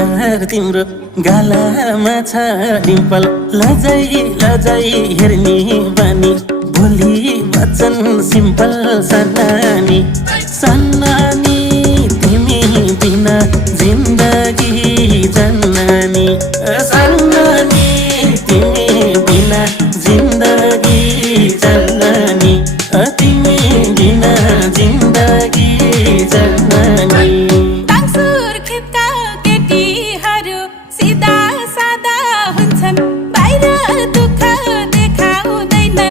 filter तिम्रो गालामा छ डिम्पल लजाई लजाई हेर्ने बानी बोली वचन सिम्पल सन्नानी सन्नानी